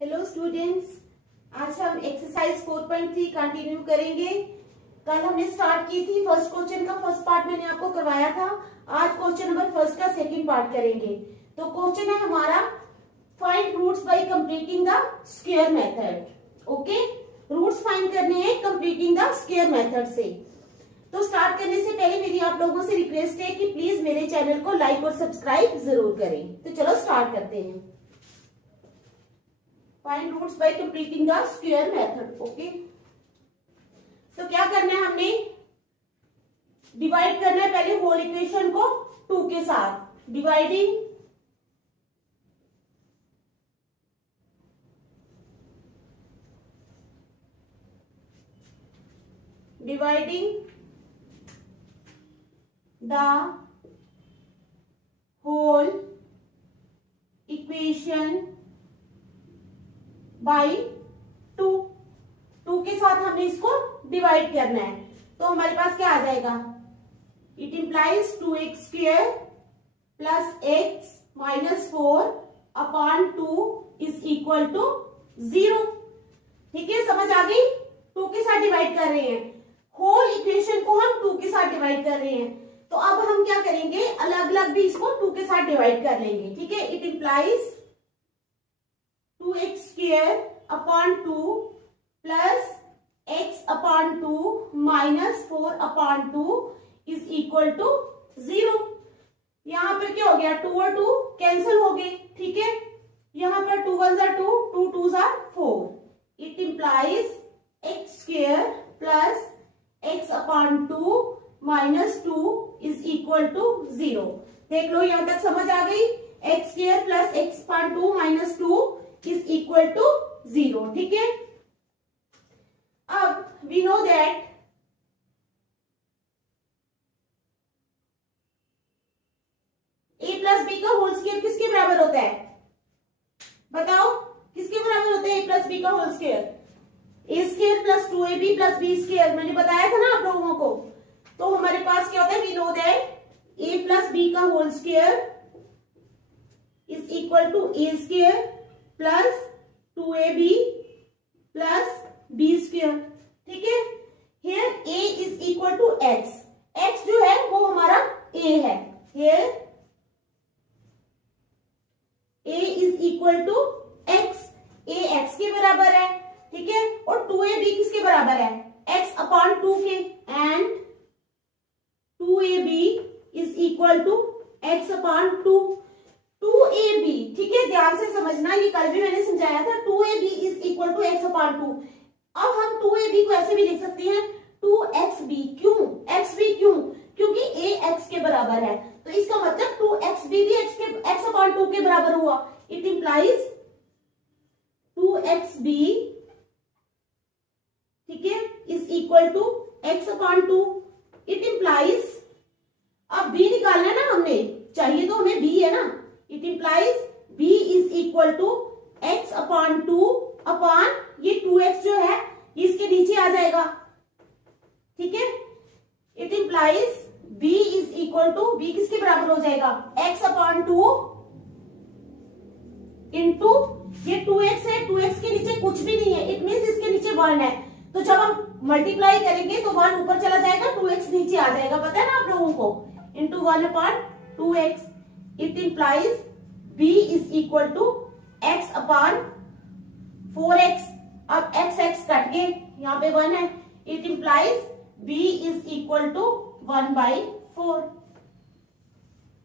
Hello students, आज हम exercise 4.3 continue करेंगे। कल हमने स्टार्ट की थी फर्स्ट क्वेश्चन का फर्स्ट पार्ट मैंने आपको करवाया था। आज क्वेश्चन नंबर फर्स्ट का सेकंड पार्ट करेंगे। तो क्वेश्चन है हमारा find roots by completing the square method. Okay, roots find करने हैं कंप्लीटिंग द स्क्वायर मेथड से। तो स्टार्ट करने से पहले मेरी आप लोगों से रिक्वेस्ट है कि प्लीज मेरे चैनल को लाइक और सब्सक्राइब जरूर करें। तो चलो स्टार्ट करते हैं। Find roots by completing the square method. Okay, तो क्या करना है, हमने डिवाइड करना है पहले होल इक्वेशन को 2 के साथ। Dividing the whole equation by 2 के साथ हमने इसको डिवाइड करना है। तो हमारे पास क्या आ जाएगा, it implies 2x square plus x minus 4 upon 2 is equal to 0। ठीक है, समझ आ गई। 2 के साथ डिवाइड कर रहे हैं, होल इक्वेशन को हम 2 के साथ डिवाइड कर रहे हैं। तो अब हम क्या करेंगे, अलग अलग भी इसको 2 के साथ डिवाइड कर लेंगे। ठीक है, it implies 2x square upon 2 plus x upon 2 minus 4 upon 2 is equal to 0। यहां पर क्या हो गया, 2 और 2 कैंसिल हो गए। ठीक है, यहां पर 2 1 are 2, 2 2 are 4। It implies x square plus x upon 2 minus 2 is equal to 0। देख लो, यहां तक समझ आ गई। x square plus x upon 2 minus 2 is equal to 0। ठीक है, अब we know that a plus B का होल स्क्वायर किसके बराबर होता है, बताओ किसके बराबर होता है a प्लस बी का whole square. a square plus 2ab plus b square, मैंने बताया था ना आप लोगों को। तो हमारे पास क्या होता है, we know that a plus B का whole square is equal to a square plus 2ab plus b square. ठीक है, here a is equal to x। x जो है वो हमारा a है। here a is equal to x, a x के बराबर है। ठीक है, और 2ab किसके बराबर है, x अपॉन 2 के। And 2ab is equal to x upon 2। 2ab, ठीक है, ध्यान से समझना, ये कल भी मैंने समझाया था। 2ab is equal to x upon 2। अब हम 2ab को ऐसे भी लिख सकते हैं 2xb। क्यों xb, क्यों, क्योंकि a x के बराबर है। तो इसका मतलब 2xb भी x अपॉन 2 के बराबर हुआ। इट इंप्लाइज 2xb, ठीक है, is equal to x upon 2। It implies, अब b निकालना है ना हमने, चाहिए तो हमें b है ना। It implies b is equal to x upon 2 upon ये 2x जो है इसके नीचे आ जाएगा। ठीक है, it implies b is equal to, b किसके बराबर हो जाएगा, x अपॉन 2 इंटू ये 2x है, 2x के नीचे कुछ भी नहीं है, इट मीन्स इसके नीचे 1 है। तो जब हम मल्टीप्लाई करेंगे तो 1 ऊपर चला जाएगा, 2x नीचे आ जाएगा, पता है ना आप लोगों को, into 1 upon 2x। It implies b is equal to x upon 4x। अब x कट गए, यहाँ पे 1 है। It implies b is equal to 1/4।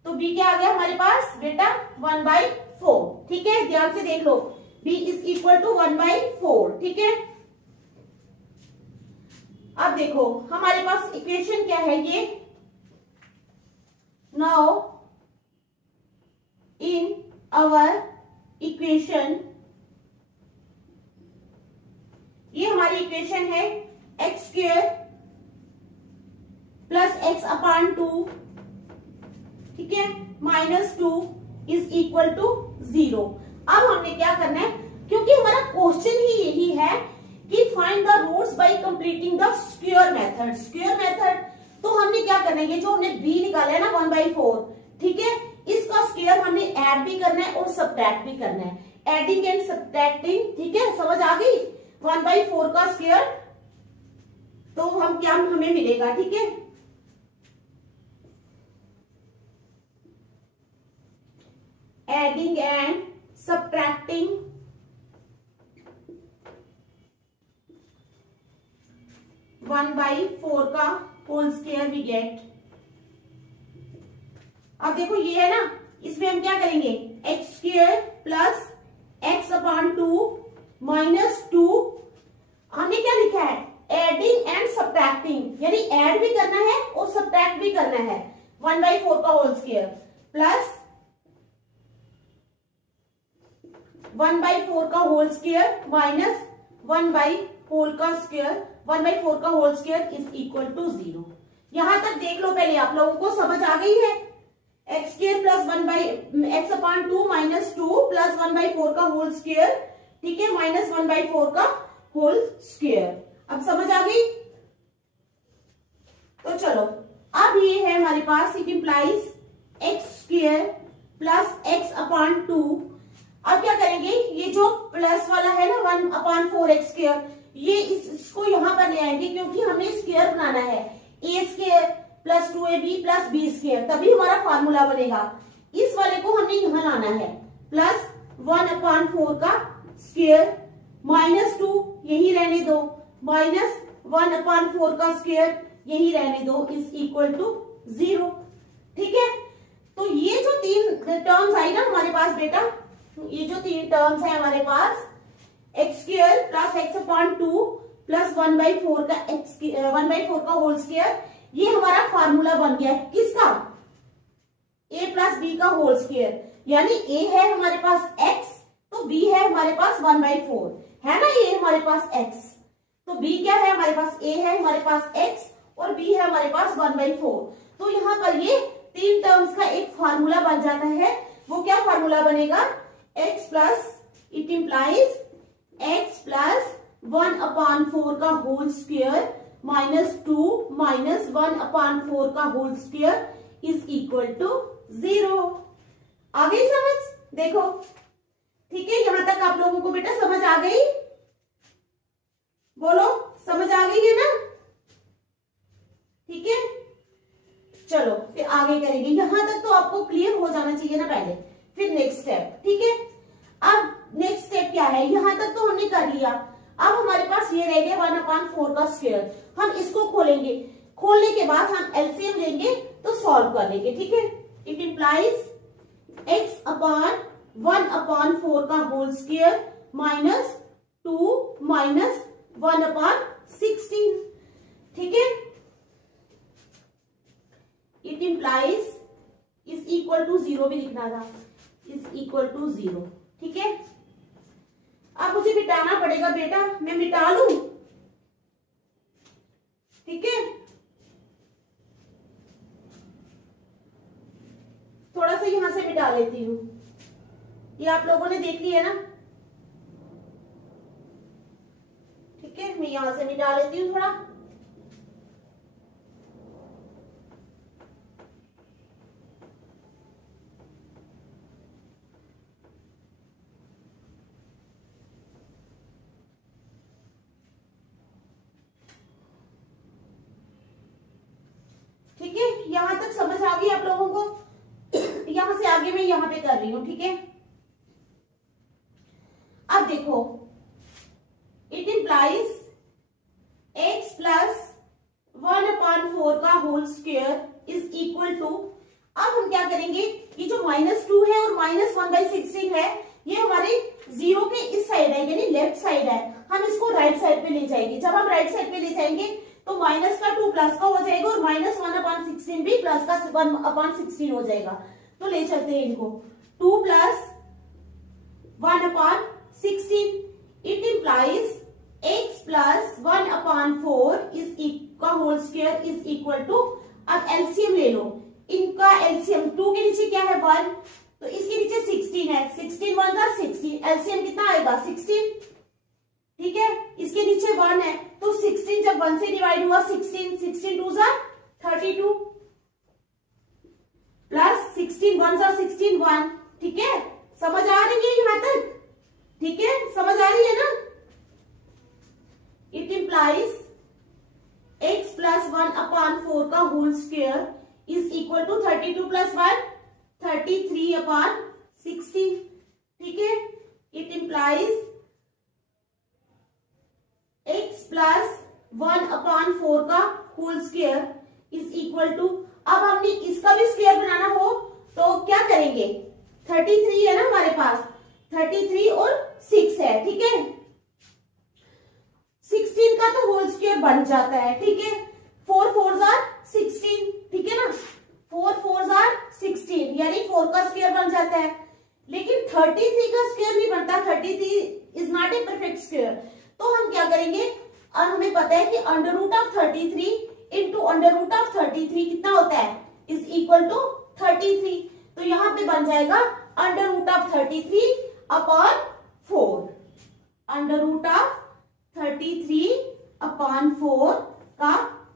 तो b क्या आ गया हमारे पास बेटा, 1/4। ठीक है, ध्यान से देख लो, b इज इक्वल टू 1/4। ठीक है, अब देखो हमारे पास इक्वेशन क्या है ये। नाउ इन आवर इक्वेशन, ये हमारी इक्वेशन है x square plus x upon 2, ठीक है, माइनस 2 इज इक्वल टू 0। अब हमने क्या करना है, क्योंकि हमारा क्वेश्चन ही यही है कि find the roots by completing the square method. Square method, तो हमने क्या करना है, ये जो हमने b निकाला है ना 1/4, ठीक है, इसका स्क्वायर हमने ऐड भी करना है और सब्ट्रैक्ट भी करना है। एडिंग एंड सब्ट्रैक्टिंग, ठीक है, समझ आ गई। 1/4 का स्क्वायर तो हम क्या हमें मिलेगा, ठीक है। एडिंग एंड सब्ट्रैक्टिंग 1/4 का होल स्क्वायर वी गेट। अब देखो ये है ना, इसमें हम क्या करेंगे, x square plus x/2 minus 2, हमने क्या लिखा है, एडिंग एंड सब्ट्रैक्टिंग, यानी ऐड भी करना है और सब्ट्रैक्ट भी करना है। 1/4 का होल स्क्वायर प्लस 1/4 का होल स्क्वायर माइनस 1/4 का स्क्वायर, 1/4 का whole square is equal to 0। यहां तक देख लो, पहले आप लोगों को समझ आ गई है। X square plus x/2 minus 2 plus 1/4 का होल स्क्वायर, ठीक है, माइनस 1/4 का होल स्क्वायर। अब समझ आ गई। तो चलो, अब ये है हमारे पास, it implies x square plus x/2। अब क्या करेंगे, ये जो प्लस वाला है ना 1/4 x², ये इसको यहां पर ले आएंगे, क्योंकि हमने स्क्वायर बनाना है। a² plus 2ab plus b², तभी हमारा फार्मूला बनेगा। इस वाले को हमने यहां लाना है, प्लस 1/4 का स्क्वायर माइनस 2 यही रहने दो, माइनस 1/4 का स्क्वायर यही रहने दो, इज इक्वल टू 0, ठीक है। तो ये जो 3 टर्म्स आई ना हमारे पास बेटा, ये जो 3 टर्म्स है हमारे पास, x² प्लस x/2 प्लस 1/4 का होल स्क्वायर, ये हमारा फार्मूला बन गया है किसका, a प्लस b का होल स्क्वायर। यानी a है हमारे पास x, तो b है हमारे पास 1/4, है ना, a हमारे पास x, तो b क्या है हमारे पास, a है हमारे पास x और b है हमारे पास 1/4। तो यहाँ पर ये 3 टर्म्स का एक फार्मूला बन जाता है। वो क्या फार्मूला बनेगा, x plus, it implies x plus 1/4 का होल स्क्वायर माइनस 2 माइनस 1/4 का whole square is equal to 0। आ गई समझ, देखो, ठीक है। यहां तक आप लोगों को बेटा समझ आ गई, बोलो समझ आ गई है ना, ठीक है। चलो फिर आगे करेंगे, यहां तक तो आपको क्लियर हो जाना चाहिए ना पहले, फिर नेक्स्ट स्टेप, ठीक है। अब नेक्स्ट स्टेप क्या है, यहां तक तो हमने कर लिया। अब हमारे पास ये रह गया 1/4 का स्क्वायर, हम इसको खोलेंगे, खोलने के बाद हम एलसीएम लेंगे तो सॉल्व कर लेंगे, ठीक है। इट इंप्लाइज x/1/4 का होल स्क्वायर माइनस 2 माइनस 1/16, ठीक है। It implies is equal to 0 भी लिखना था, इज इक्वल टू 0, ठीक है। अब मुझे मिटाना पड़ेगा बेटा, मैं मिटा लूं, ठीक है। थोड़ा सा यहां से मिटा लेती हूं, ये आप लोगों ने देख लिया ना, ठीक है। मैं यहां से मिटा लेती हूँ थोड़ा, ठीक है। यहां तक समझ आ गई आप लोगों को, यहां से आगे मैं यहां पे कर रही हूं, ठीक है। अब देखो, इट इंप्लाइज x प्लस 1/4 का whole square is equal to, अब हम क्या करेंगे, ये जो -2 है और माइनस 1/16 है, ये हमारे 0 के इस साइड है, यानी लेफ्ट साइड है, हम इसको राइट साइड पे ले जाएंगे। जब हम राइट साइड पे ले जाएंगे तो माइनस का 2 प्लस का हो जाएगा और माइनस 1/16 भी प्लस का 1/16 हो जाएगा। तो ले चलते हैं इनको, 2 plus 1/16, it implies x plus 1/4 का whole square is equal to, अब एलसीएम ले लो, इनका एलसीएम 2 के नीचे क्या है 1, तो इसके नीचे 16 है, 16 1 जा 16, एलसीएम कितना आएगा 16, ठीक है। इसके नीचे 1 है, तो 16 जब 1 से डिवाइड हुआ 16, 16 2 जा 32 प्लस 16 1 जा 16 1, ठीक है। समझ आ रही है यहां तक, whole square is equal to 32 plus 1 33 upon 16। ठीक है, it implies x plus 1 upon 4 का whole square is equal to, अब हमने इसका भी स्क्वायर बनाना हो तो क्या करेंगे, 33 है ना हमारे पास, 33 और 6 है। ठीक है, 16 का तो होल स्क्वायर बन जाता है। ठीक है, 4 4s are 16, ठीक है ना, 4 4s are 16 यानी 4 का स्क्वायर बन जाता है। लेकिन 33 का स्क्वायर नहीं बनता, 33 is not a perfect square. तो हम क्या करेंगे, और हमें पता है कि under root of 33 into under root of 33 कितना होता है, इज इक्वल टू 33। तो यहाँ पे बन जाएगा under root of 33 upon 4, under root of 33 upon 4 का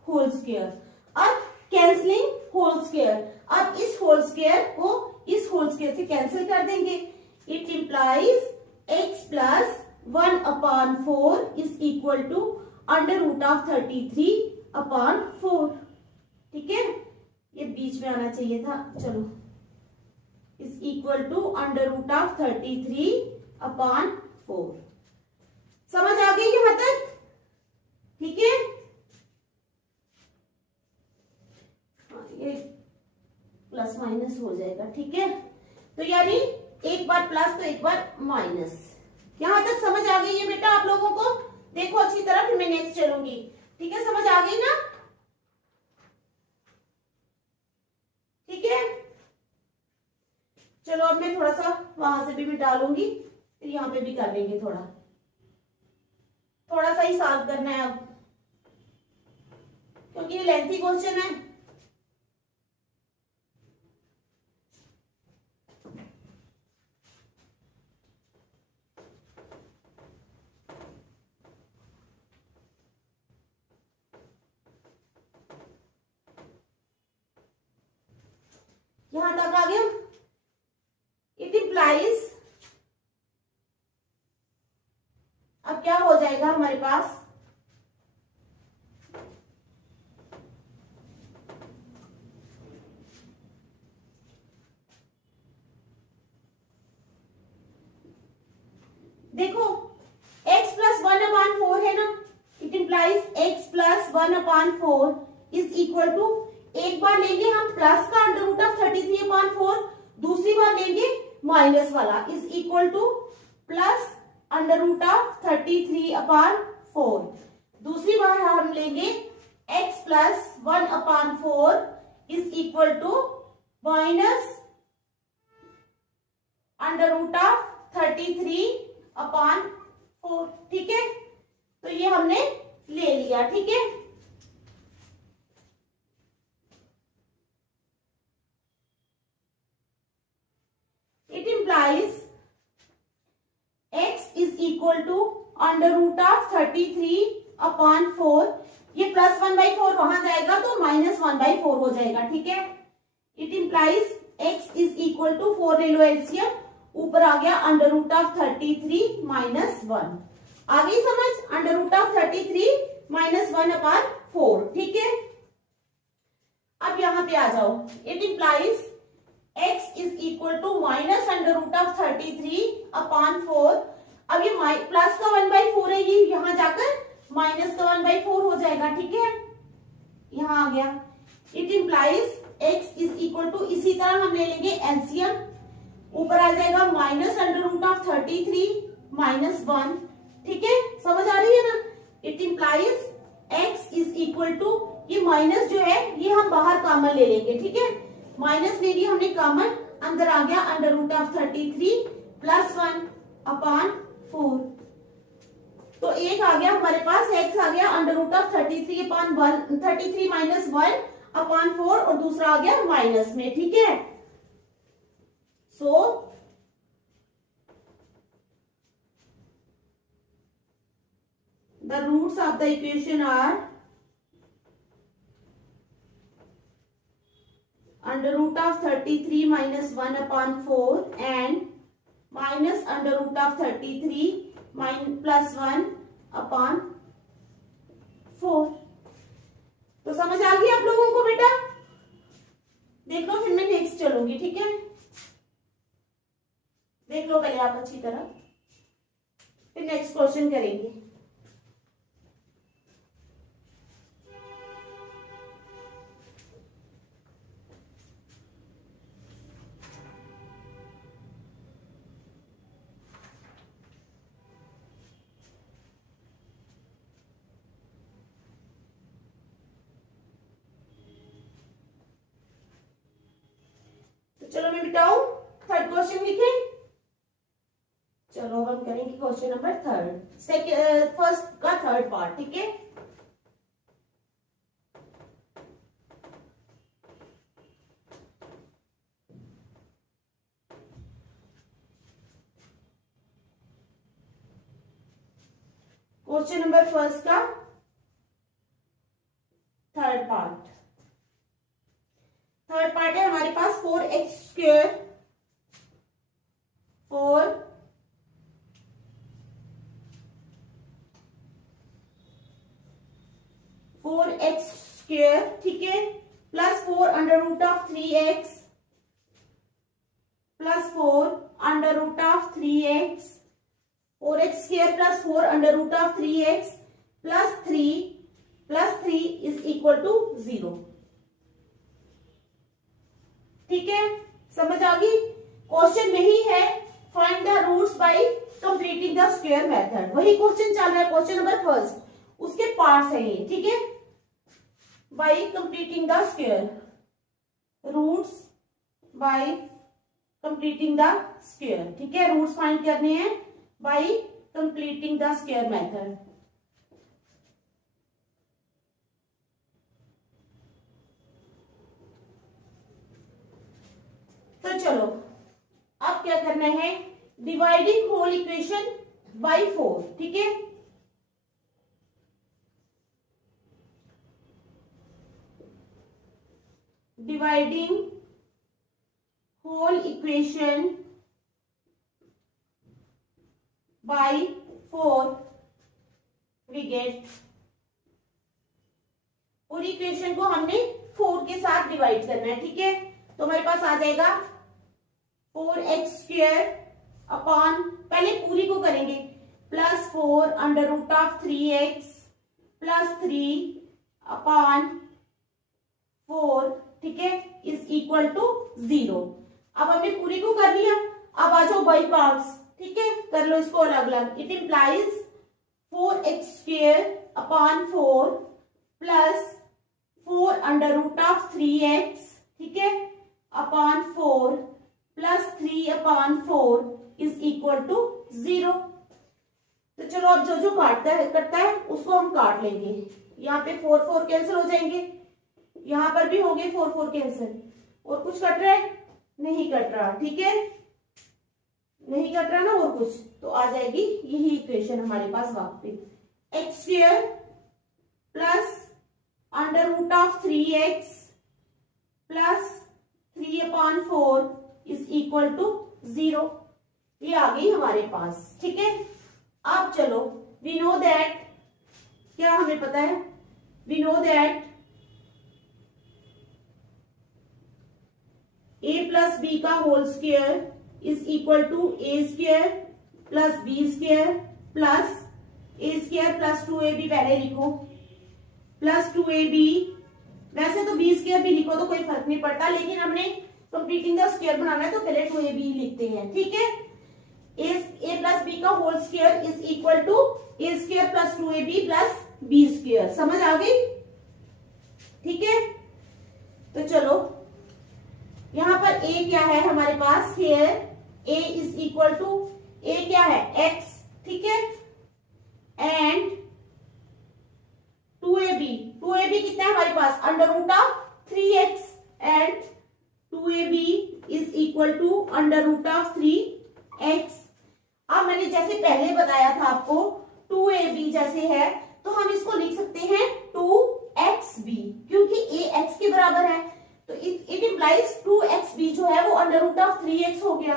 होल स्क्वायर। अब कैंसलिंग होल स्क्वायर, अब इस होल स्क्वायर को इस होल स्क्वायर से कैंसिल कर देंगे। It implies x plus 1 upon 4 is equal to under root of 33 upon 4। ठीक है, ये बीच में आना चाहिए था, चलो, is equal to under root of 33 upon 4। समझ आ गई यहां तक? ठीक है, ये प्लस माइनस हो जाएगा। ठीक है, तो यानी एक बार प्लस तो एक बार माइनस। यहां तक समझ आ गई है बेटा आप लोगों को? देखो अच्छी तरह, फिर मैं नेक्स्ट चलूंगी। ठीक है, समझ आ गई ना? ठीक है, चलो अब मैं थोड़ा सा वहां से भी डालूंगी, फिर यहाँ पे भी कर लेंगे, थोड़ा सा ही सॉल्व करना है अब, क्योंकि ये लेंथी क्वेश्चन है। यहां तक आ गया। इट इंप्लाइज, अब क्या हो जाएगा हमारे पास, देखो x प्लस 1 अपॉन 4 है ना, it implies x plus 1 upon 4 is equal to, एक बार लेंगे हम प्लस का अंडर रूट ऑफ 33 अपॉन 4, दूसरी बार लेंगे माइनस वाला, is equal to plus under root of 33 upon 4। दूसरी बार हम लेंगे x plus 1 upon 4 is equal to minus under root of 33 upon 4। ठीक है, तो ये हमने ले लिया। ठीक है, it implies x is equal to under root of 33 upon 4, ये प्लस 1/4 वहां जाएगा तो माइनस 1/4 हो जाएगा। ठीक है, it implies x is equal to 4 ले लो एलसीएम, ऊपर आ गया अंडर रूट ऑफ 33 माइनस 1। आ गई समझ, under root of 33 minus 1 upon 4। ठीक है, अब यहां पे आ जाओ, it implies x is equal to minus under root of 33 upon 4। अब ये प्लस का 1/4 है, ये यहां जाकर माइनस का 1/4 हो जाएगा। ठीक है, यहां आ गया। It implies x is equal to, इसी तरह हम ले लेंगे एलसीएम, ऊपर आ जाएगा minus under root of 33 minus 1। ठीक है, समझ आ रही है ना? It implies x is equal to, ये माइनस जो है ये हम बाहर कॉमन ले लेंगे। ठीक है, माइनस ले लिया हमने कॉमन, अंदर आ गया under root of 33 plus 1 upon 4। तो एक आ गया हमारे पास, x आ गया under root of 33 upon 1, 33 minus 1 upon 4, और दूसरा आ गया माइनस में। ठीक है, so the roots of the equation are under root of 33 minus 1 upon 4 and minus under root of 33 plus 1 upon 4. तो समझ आ गई आप लोगों को बेटा? देख लो, फिर मैं नेक्स्ट चलूंगी, ठीक है? देख लो पहले आप अच्छी तरह, फिर नेक्स्ट क्वेश्चन करेंगे। तो चलो मैं बिटाऊं, थर्ड क्वेश्चन लिखे। चलो अब हम करेंगे क्वेश्चन नंबर थर्ड, फर्स्ट का थर्ड पार्ट, ठीक है? क्वेश्चन नंबर फर्स्ट का थर्ड पार्ट है हमारे पास 4x² 4x², ठीक है, plus 4 under root of 3x plus 4 under root of 3x, 4x² plus 4 under root of 3x plus 3 is equal to 0, ठीक है? समझ आ गई? क्वेश्चन यही है, find the roots by completing the square method. वही क्वेश्चन चल रहा है, क्वेश्चन नंबर फर्स्ट, उसके पार्ट्स है ये, ठीक है? By completing the square, roots by completing the square, ठीक है? रूट्स फाइंड करने हैं by completing the square method. तो चलो अब क्या करना है, डिवाइडिंग होल इक्वेशन बाय 4, ठीक है? Dividing whole equation by 4 we get, पूरी इक्वेशन को हमने 4 के साथ डिवाइड करना है, ठीक है? तो हमारे पास आ जाएगा 4x² अपॉन, पहले पूरी को करेंगे, plus 4 under root of 3x plus 3 upon 4, ठीक है, इज इक्वल टू 0। अब हमने पूरी को कर लिया, अब आ जाओ बाई पार्ट्स, ठीक है? कर लो इसको अलग अलग। It implies 4x² upon 4 plus 4 under root of 3x, ठीक है, upon 4 plus 3 upon 4 is equal to 0। तो चलो अब जो कटता है उसको हम काट लेंगे। यहाँ पे 4 कैंसिल हो जाएंगे, यहाँ पर भी होंगे 4 कैंसिल। और कुछ कट रहा है? नहीं कट रहा, ठीक है? नहीं कट रहा ना और कुछ, तो आ जाएगी यही इक्वेशन हमारे पास वापस, x² plus under root of 3x plus 3 upon 4 is equal to 0। ये आ गई हमारे पास, ठीक है? अब चलो, वी नो दैट, क्या हमें पता है? We know that a plus B का whole square is equal to a² plus b² plus a² plus 2ab, पहले लिखो, प्लस 2ab, वैसे तो b² भी लिखो तो कोई फर्क नहीं पड़ता, लेकिन हमने कंप्लीटिंग द स्क्वायर बनाना है तो पहले 2ab लिखते हैं, ठीक है? a प्लस बी का whole square is equal to a² plus 2ab plus b²। समझ आ गई? ठीक है? तो चलो, यहां पर a क्या है हमारे पास, here a is equal to, a क्या है, x, ठीक है, एंड 2ab कितना है हमारे पास, under root of 3x, and 2ab is equal to under root of 3x। अब मैंने जैसे पहले बताया था आपको, 2ab जैसे है तो हम इसको लिख सकते हैं 2xb, क्योंकि a x के बराबर है, तो इट इंप्लाइज 2xb जो है वो अंडर रूट ऑफ 3x हो गया।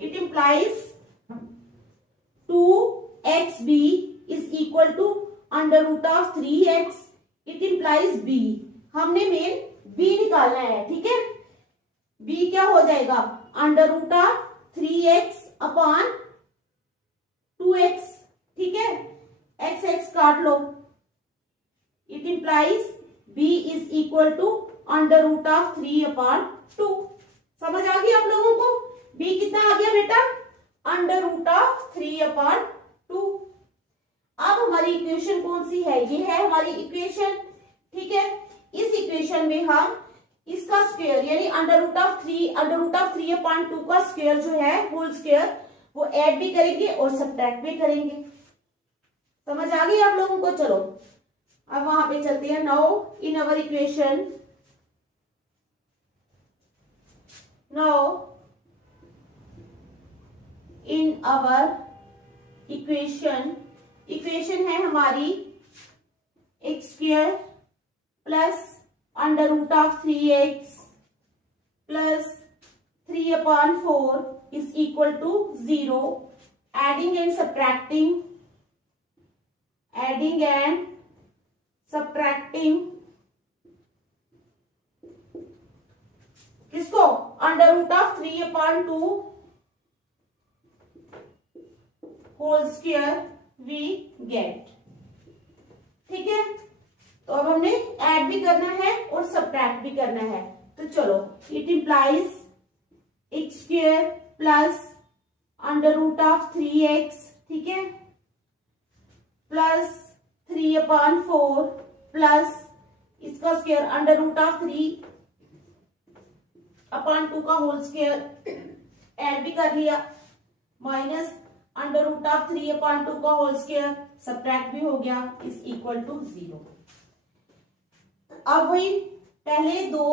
It implies 2xb is equal to under root of 3x it implies B, हमने मेन बी निकालना है, ठीक है। बी क्या हो जाएगा, under root of 3x upon 2x, ठीक है, x x काट लो। It implies b is equal to under root of 3 upon 2। समझ आ गई आप लोगों को, b कितना आ गया बेटा, अंडर रूट ऑफ 3 अपॉन 2। अब हमारी इक्वेशन कौन सी है, ये है हमारी इक्वेशन, ठीक है। इस इक्वेशन में हम इसका स्क्वायर यानी अंडर रूट ऑफ 3 अपॉन 2 का स्क्वायर जो है होल स्क्वायर, वो ऐड भी करेंगे और सब्ट्रैक्ट भी करेंगे। समझ आ गई आप लोगों को। चलो अब वहां पे चलते हैं। Now in our equation, equation है हमारी x square plus under root of 3x plus 3 upon 4 is equal to 0, adding and subtracting किसको, under root of 3 upon 2 whole square we get, ठीक है। तो अब हमने ऐड भी करना है और सब्ट्रैक्ट भी करना है। तो चलो, it implies x square plus under root of 3x, ठीक है, प्लस 3 अपॉन 4 प्लस इसका square under root of 3 upon 2 का होल स्क्वायर ऐड भी कर लिया, minus under root of 3 upon 2 का होल स्क्वायर सब्ट्रैक्ट भी हो गया, इज इक्वल टू 0। अब वही पहले दो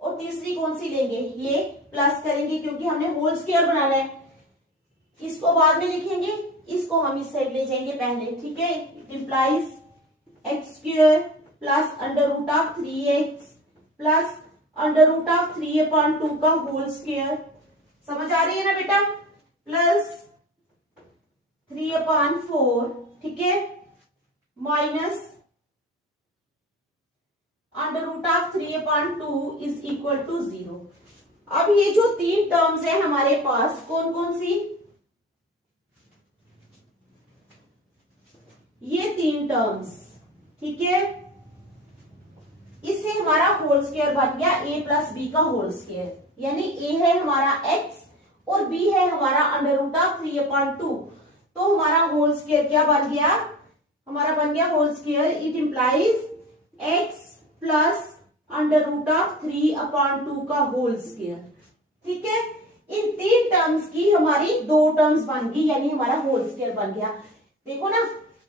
और तीसरी कौन सी लेंगे, ये प्लस करेंगे क्योंकि हमने होल स्क्वायर बनाना है। इसको बाद में लिखेंगे, इसको हम इस साइड ले जाएंगे पहले, ठीक है। It implies x square plus under root of 3x plus under root of 3 upon 2 का होल स्क्वायर, समझ आ रही है ना बेटा, प्लस 3 अपॉन 4, ठीक है, minus under root of 3 upon 2 is equal to 0। अब ये जो तीन टर्म्स है हमारे पास, कौन कौन सी, ये तीन टर्म्स, ठीक है, इससे हमारा होल स्क्वायर बन गया a प्लस बी का होल स्क्वायर, यानी a है हमारा x और b है हमारा अंडर रूट ऑफ 3 अपॉन 2। तो हमारा होल स्क्वायर क्या बन गया, हमारा बन गया whole square, it implies x plus under root of 3 upon 2 का होल स्क्वायर, ठीक है। इन तीन टर्म्स की हमारी दो टर्म्स बन गई, यानी हमारा होल स्क्वायर बन गया। देखो ना,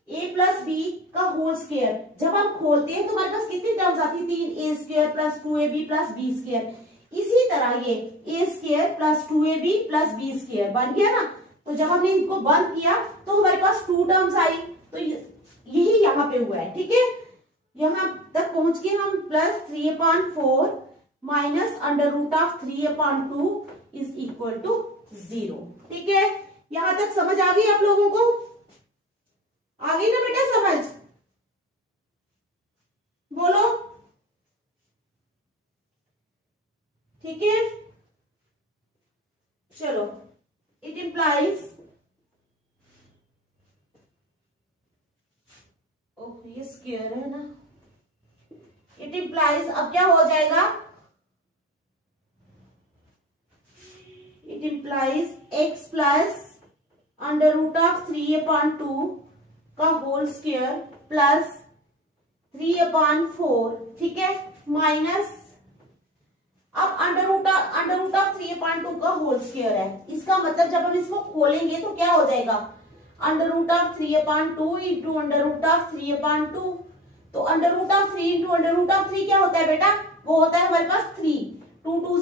a प्लस बी का होल स्क्वायर जब हम खोलते हैं तो हमारे पास कितनी टर्म्स आती है, 3a square plus 2ab plus b square. इसी तरह ये a square plus 2ab plus b square बन गया ना। तो जब हमने इनको बंद किया तो हमारे पास 2 टर्म्स आई, तो यही यहाँ पे हुआ है, ठीक है। यहां तक पहुंच के हम plus 3 upon 4 minus under root of 3 upon 2 is equal to 0, ठीक है। यहां तक समझ आ गई आप लोगों को, आ गई ना बेटा समझ, बोलो, ठीक है। चलो, इट इंप्लाइज, ओह ये स्क्वायर है ना, इट इंप्लाइज, अब क्या हो जाएगा, it implies x plus under root of 3 upon 2 का होल स्क्वायर प्लस 3 अपॉन 4, ठीक है, माइनस, अब अंडर रूट ऑफ 3 अपॉन 2 का होल स्क्वायर है। इसका मतलब जब हम इसको खोलेंगे तो क्या हो जाएगा, under root of 3 upon 2 into under root of 3 upon 2। तो under root of 3 into under root of 3 क्या होता है बेटा, वो होता है हमारे पास 3, 2 2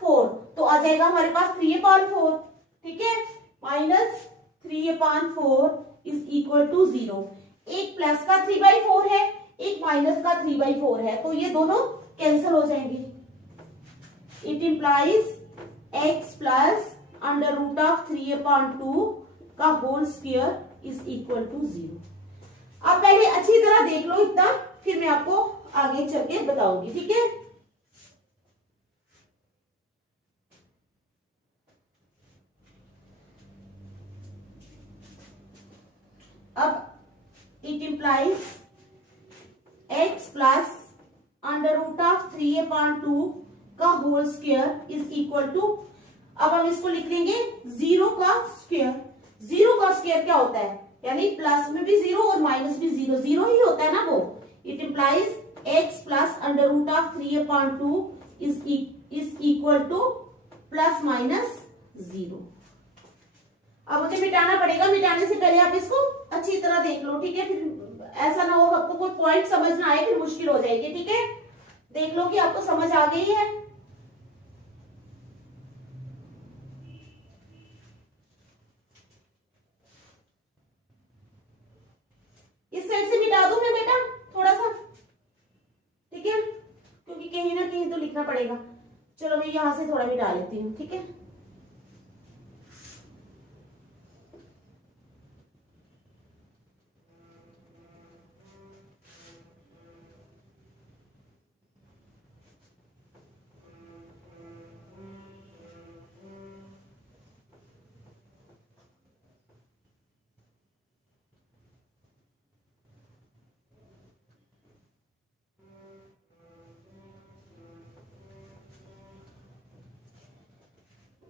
4, तो आ जाएगा हमारे पास 3 अपॉन 4, ठीक है, minus 3 upon 4 is equal to 0। एक प्लस का 3/4 है, एक माइनस का 3/4 है, तो ये दोनों कैंसिल हो जाएंगे। It implies x plus under root of 3 upon 2 का whole square is equal to 0। अब पहले अच्छी तरह देख लो इतना फिर मैं आपको आगे चल के बताऊंगी, ठीक है। अब it implies x plus under root of 3/2 का whole square is equal to, अब हम इसको लिख लेंगे 0 का स्क्वायर। 0 का स्क्वायर क्या होता है, यानी प्लस में भी 0 और माइनस भी 0, 0 ही होता है ना वो। It implies x plus under root of 3/2 is equal to plus minus 0। अब मुझे मिटाना पड़ेगा, मिटाने से पहले आप इसको अच्छी तरह देख लो, ठीक है। फिर ऐसा ना हो आपको कोई पॉइंट समझ ना आए, फिर मुश्किल हो जाएगी, ठीक है। देख लो कि आपको समझ आ गई है। इस साइड से मिटा दूं मैं बेटा थोड़ा सा, ठीक है, क्योंकि कहीं ना कहीं तो लिखना पड़ेगा। चलो मैं यहां से थोड़ा मिटा लेती हूँ, ठीक है।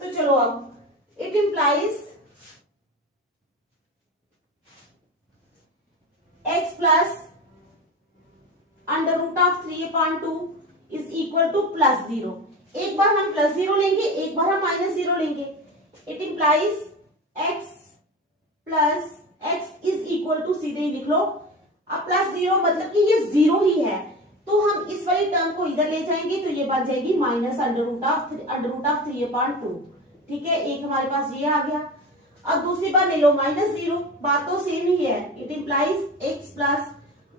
तो चलो अब it implies x plus under root of 3/2 is equal to plus 0। एक बार हम प्लस 0 लेंगे, एक बार हम माइनस 0 लेंगे। It implies x plus x is equal to, सीधे ही लिख लो। अब प्लस 0 मतलब कि ये 0 ही है, तो हम इस वाली टर्म को इधर ले जाएंगे तो ये बन जाएगी माइनस अंडर रूट ऑफ 3/2, ठीक है। एक हमारे पास ये आ गया। अब दूसरी बार ले लो माइनस 0, बात तो सेम ही है। It implies x plus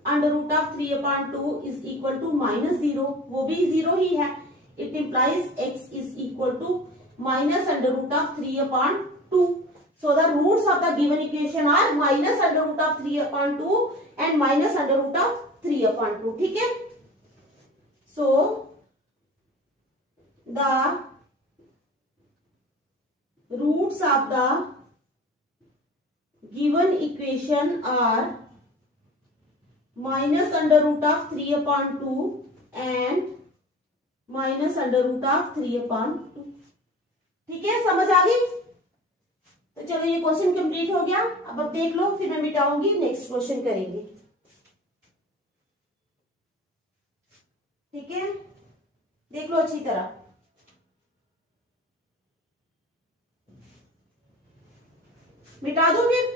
under root of 3/2 is equal to minus 0, वो भी 0 ही है। It implies x is equal to minus under root of 3/2। So the roots of the given equation are minus under root of 3/2 and minus under root of 3/2, ठीक है। So the roots of the given equation are minus under root of 3/2 and minus under root of 3/2, ठीक है। समझ आ गई? तो चलो ये क्वेश्चन कंप्लीट हो गया। अब देख लो, फिर मैं मिटाऊंगी, नेक्स्ट क्वेश्चन करेंगे, ठीक है। देख लो अच्छी तरह। मिटा दो फिर।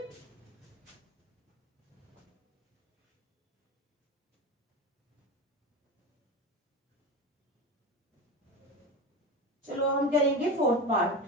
चलो हम करेंगे fourth part.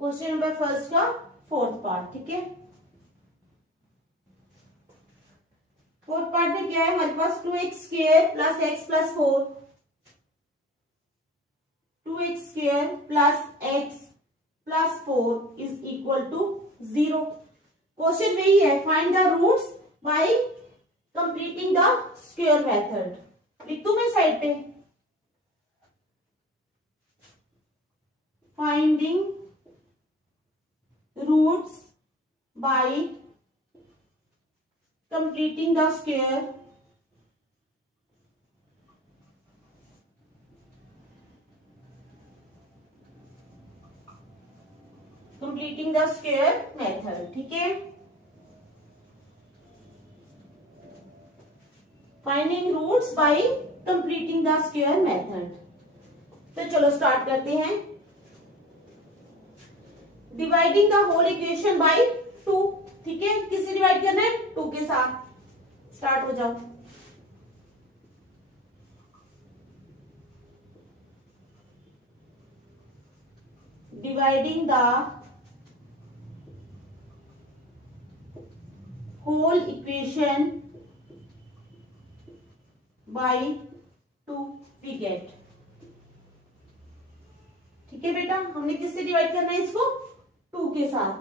Question number first का फोर्थ पार्ट, ठीक है। फोर्थ पार्ट में क्या है हमारे पास, 2x square plus x plus 4, 2x square plus x plus 4 is equal to 0। Question वही है, find the roots by completing the square method. लिख दूं मैं साइड पे, finding roots by completing the square method, ठीक है। finding roots by completing the square method। तो चलो स्टार्ट करते हैं। Dividing the whole equation by 2, ठीक है, किससे डिवाइड करना है? 2 के साथ। स्टार्ट हो जाओ। Dividing the whole equation by 2 we get, ठीक है बेटा, हमने किससे डिवाइड करना है इसको? 2 के साथ।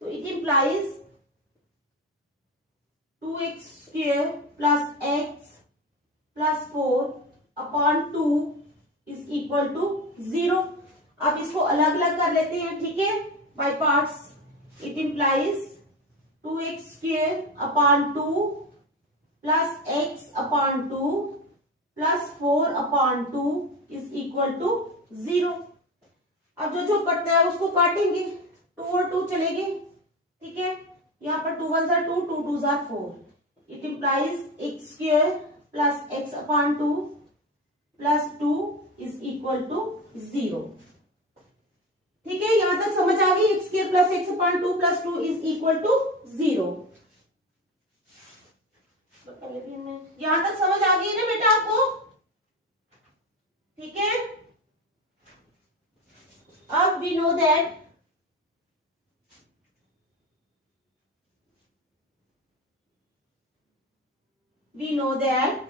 तो it implies 2x² plus x plus 4 upon 2 is equal to 0। अब इसको अलग अलग कर लेते हैं, ठीक है, by parts. It implies 2x² upon 2 plus x upon 2 plus 4 upon 2 is equal to 0। अब जो कटता है उसको काटेंगे, 2 और 2 चलेंगे, ठीक है, यहाँ पर 2 1 2, 2 2 4। It implies x² plus x upon 2 plus 2 is equal to 0, ठीक है, यहां तक समझ आ गई? x² plus x upon 2 plus 2 is equal to 0। यहां तक समझ आ गई ना बेटा आपको? ठीक है। अब we know that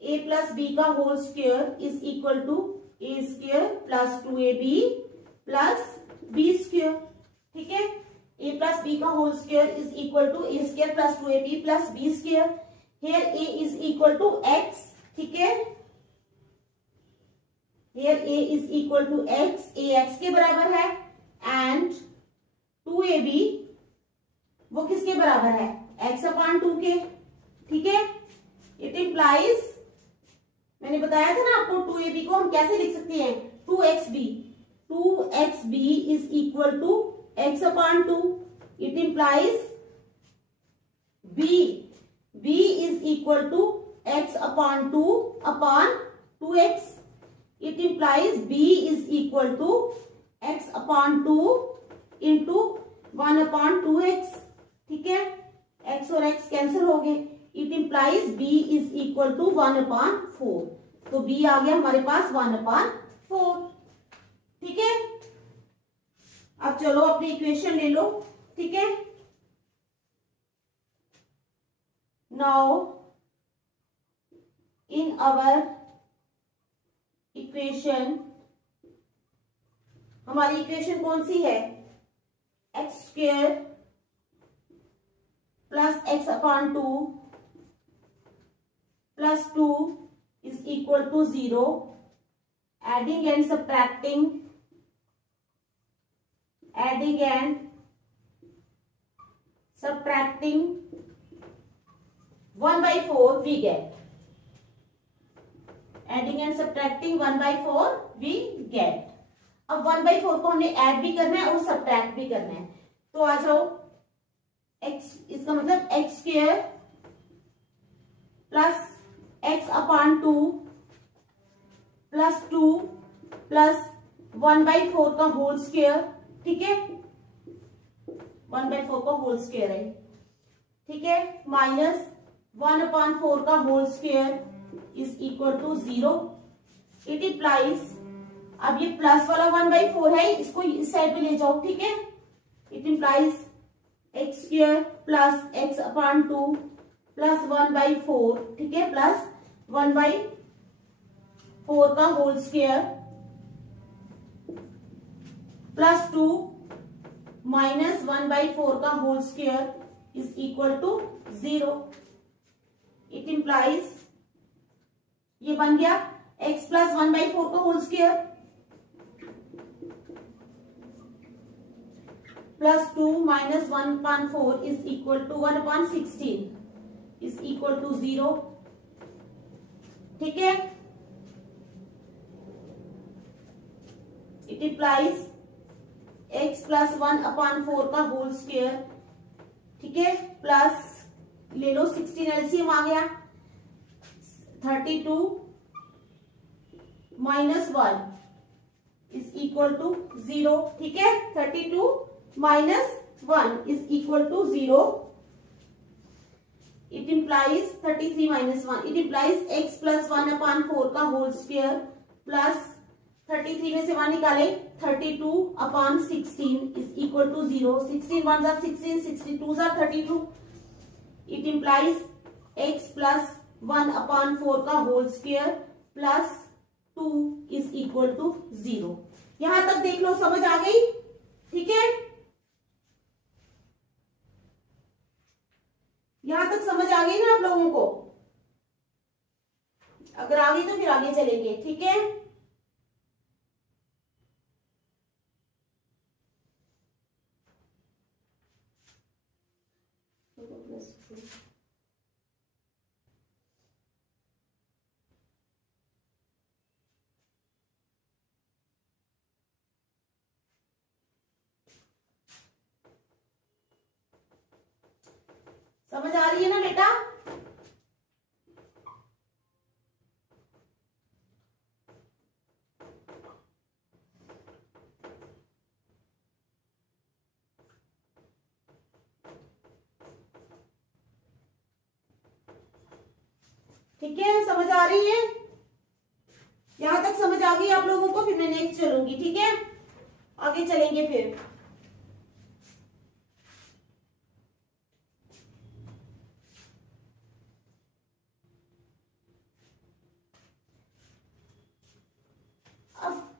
a plus b का whole square is equal to a square plus 2ab plus b square, ठीक है, a प्लस b का whole square is equal to a square plus 2ab plus b square. Here a is equal to x, ठीक है, here a is equal to x, a x के बराबर है, and 2ab वो किसके बराबर है? x अपॉन 2 के, ठीक है। इट इम्प्लाइज, मैंने बताया था ना आपको 2ab को हम कैसे लिख सकते हैं? 2xb is equal to x upon 2। It implies b is equal to x upon 2 upon 2x। It implies b is equal to x upon 2 into 1 upon 2x, ठीक है, x और x कैंसिल हो गए। It implies b is equal to 1 upon 4, तो b आ गया हमारे पास 1 upon 4, ठीक है। अब चलो अपनी इक्वेशन ले लो, ठीक है। Now in our इक्वेशन, हमारी इक्वेशन कौन सी है? x² plus x upon 2 plus 2 is equal to 0। Adding and subtracting 1/4 we get. Adding and subtracting 1/4 we get. अब 1/4 को हमने ऐड भी करना है और सब्ट्रैक्ट भी करना है, तो आ जाओ। x, इसका मतलब x² plus x upon 2 plus 2 plus 1/4 का होल स्क्वायर, ठीक है, 1/4 का होल स्क्वायर है, ठीक है, माइनस 1/4 का whole square is equal to 0। It implies, अब ये प्लस वाला 1/4 है, इसको इस साइड पे ले जाओ, ठीक है। It implies x² plus x upon 2 plus 1/4, ठीक है, प्लस 1/4 का होल स्क्वायर प्लस 2 माइनस 1/4 का whole square is equal to 0। It implies, ये बन गया x प्लस 1/4 का whole square plus 2 minus 1/4 is equal to 1/16 is equal to 0, ठीक है। इट इम्प्लाइज x प्लस 1/4 का होल स्क्वायर, ठीक है, प्लस ले लो 16 एलसीएम आ गया 32 माइनस 1 इज इक्वल टू 0। ठीक है, 32 minus 1 is equal to 0। It implies 33 minus 1, it implies x plus 1/4 का होल स्क्वायर प्लस 33 में से 1 निकाले 32/16 is equal to 0। 16 1 are 16, 62 are 32। It implies x plus 1/4 का whole square plus 2 is equal to 0। यहां तक देख लो, समझ आ गई? ठीक है, यहां तक समझ आ गई ना आप लोगों को? अगर आ गई तो फिर आगे चलेंगे। ठीक है, समझ आ रही है ना बेटा? ठीक है, समझ आ रही है? यहां तक समझ आ गई आप लोगों को? फिर मैं नेक्स्ट चलूंगी। ठीक है, आगे चलेंगे फिर।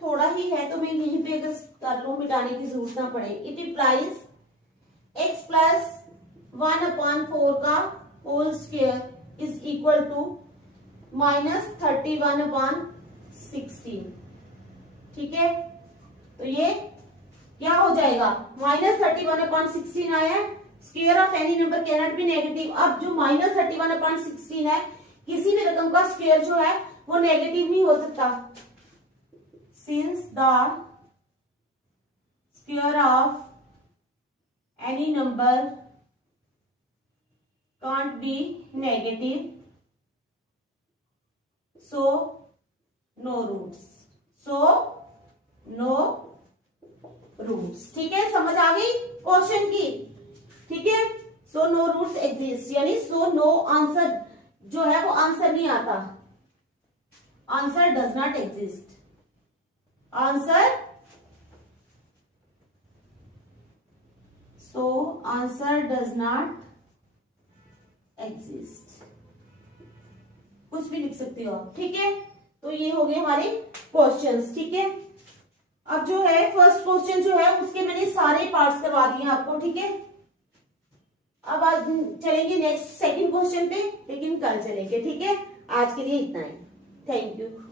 थोड़ा ही है तो मैं यहीं पे अगर कर लूं, मिटाने की जरूरत ना पड़े। इट इम्प्लाइज x प्लस 1/4 का whole square is equal to minus 31/16। ठीक है, तो ये क्या हो जाएगा? माइनस 31/16 आया है। Square of any number can not be negative. अब जो माइनस 31/16 है, किसी भी रकम का स्क्वायर जो है वो नेगेटिव नहीं हो सकता। Since the square of any number can't be negative, so no roots. So no roots. ठीक है, समझ आ गई क्वेश्चन की? ठीक है, so no roots exist, यानी so no आंसर जो है वो आंसर नहीं आता। Answer does not exist. Answer, so answer does not exist। कुछ भी लिख सकते हो आप। ठीक है, तो ये हो गए हमारे क्वेश्चंस। ठीक है, अब जो है फर्स्ट क्वेश्चन जो है उसके मैंने सारे पार्ट्स करवा दिए आपको। ठीक है, अब आज चलेंगे नेक्स्ट सेकंड क्वेश्चन पे, लेकिन कल चलेंगे। ठीक है, आज के लिए इतना ही। Thank you.